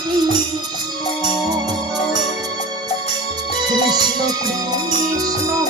Krishna Krishna Krishna